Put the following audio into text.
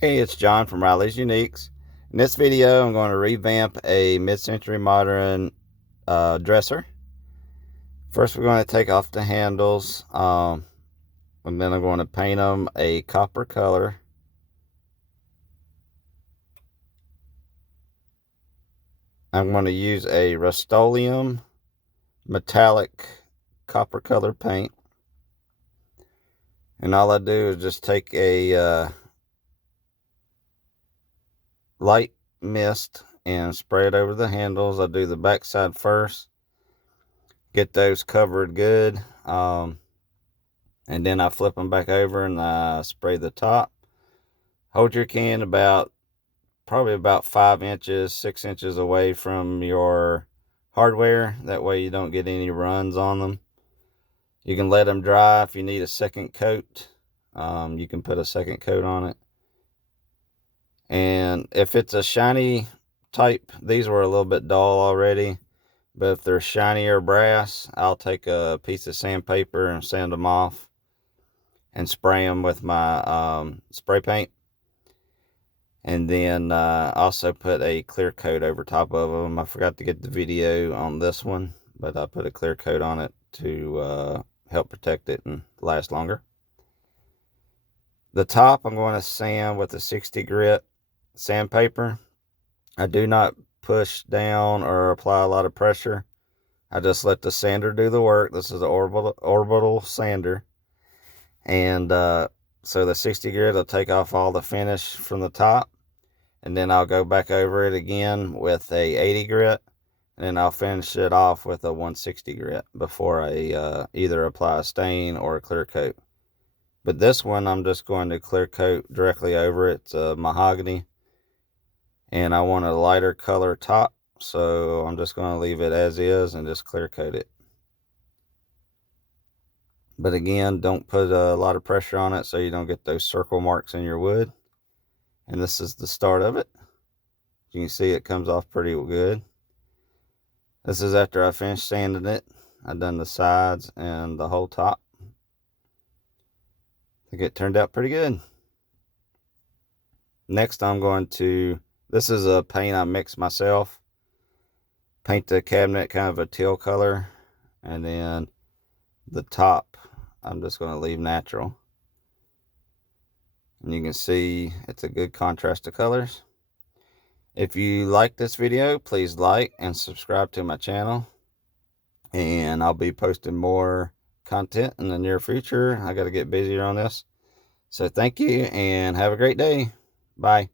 Hey, it's John from Riley's Uniques. In this video, I'm going to revamp a mid-century modern dresser. First, we're going to take off the handles, and then I'm going to paint them a copper color. I'm going to use a Rust-Oleum metallic copper color paint. And all I do is just take a light mist and spray it over the handles. I do the back side first, get those covered good, and then I flip them back over and I spray the top. Hold your can probably about 5 inches, 6 inches away from your hardware. That way you don't get any runs on them. You can let them dry. If you need a second coat, you can put a second coat on it. And if it's a shiny type, these were a little bit dull already, but if they're shinier brass, I'll take a piece of sandpaper and sand them off and spray them with my spray paint. And then also put a clear coat over top of them. I forgot to get the video on this one, but I put a clear coat on it to help protect it and last longer. The top I'm going to sand with a 60 grit sandpaper. I do not push down or apply a lot of pressure. I just let the sander do the work. This is an orbital sander. And so the 60 grit will take off all the finish from the top. And then I'll go back over it again with a 80 grit. And then I'll finish it off with a 160 grit before I either apply a stain or a clear coat. But this one, I'm just going to clear coat directly over it. It's mahogany. And I want a lighter color top. So I'm just going to leave it as is and just clear coat it. But again, don't put a lot of pressure on it so you don't get those circle marks in your wood. And this is the start of it. You can see it comes off pretty good. This is after I finished sanding it. I've done the sides and the whole top. I think it turned out pretty good. Next, I'm going to, this is a paint I mixed myself. Paint the cabinet kind of a teal color. And then the top, I'm just going to leave natural. And you can see it's a good contrast of colors. If you like this video, please like and subscribe to my channel. And I'll be posting more content in the near future. I got to get busier on this. So thank you and have a great day. Bye.